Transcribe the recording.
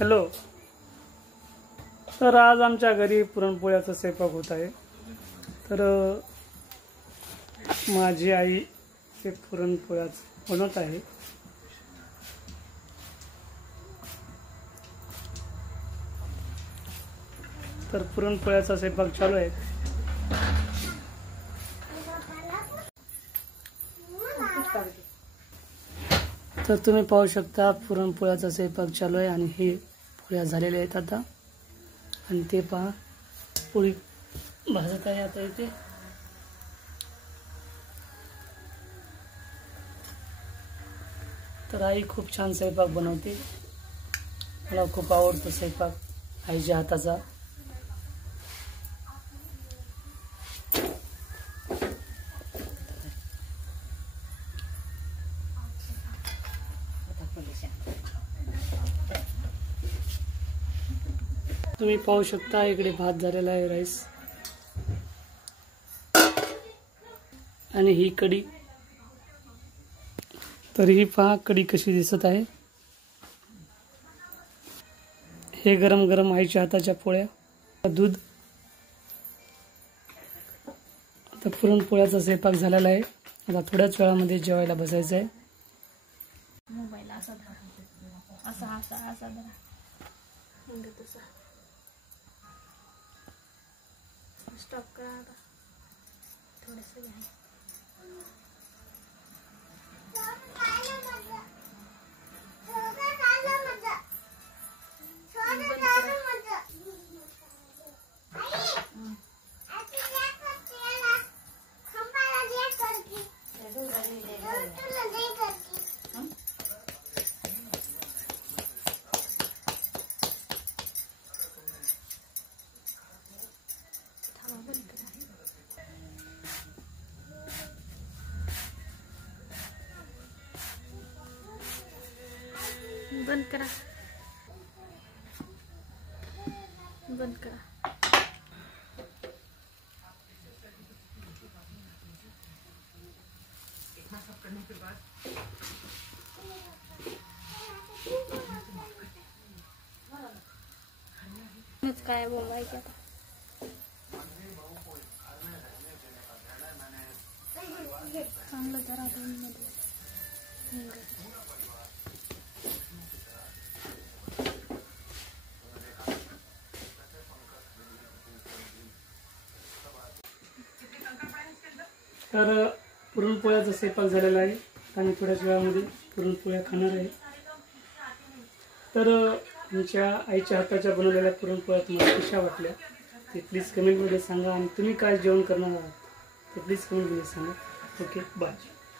Hello. तर आज आमच्या घरी पुरणपोळ्याचा स्वयंपाक होत आहे. तर माझी आई हे पुरणपोळ्याच बनवत आहे. तर पुरणपोळ्याचा स्वयंपाक चालू आहे. तर तुम्ही पाहू शकता पुरणपोळ्याचा स्वयंपाक चालू आहे आणि हे पोळ्या झालेल्या आहेत आता. आणि ते पहा पोळी भाजत आहे आता इथे. तर आई खूप छान स्वयंपाक बनवते. मला खूप आवडतो स्वयंपाक आईच्या हाताचा. तुम्ही पाहू शकता इकडे भात झालेला आहे, राईस. आणि ही कढी. तर ही पहा कढी कशी दिसत आहे. हे गरम गरम आईच्या हाताच्या पोळ्या, दूध. आता पुरणपोळ्याचा स्वयंपाक झालेला आहे. आता थोड्याच वेळामध्ये जेवायला बसायचं आहे. मोबाईल असा असा असा असा स्टॉप करा आता. थोडंसं घ्या. बंद करा. बंद करा. काय बोलायचं आता. चांगलं जरा मध्ये तर पुरणपोळ्याचा स्वयंपाक झालेला आहे आणि थोड्याच वेळामध्ये पुरणपोळ्या खाणार आहे. तर आमच्या आईच्या हाताच्या बनवलेल्या पुरणपोळ्या तुम्हाला कशा वाटल्या ते प्लीज कमेंटमध्ये सांगा. आणि तुम्ही काय जेवण करणार आहात ते प्लीज कमेंटमध्ये सांगा. Okay, bye.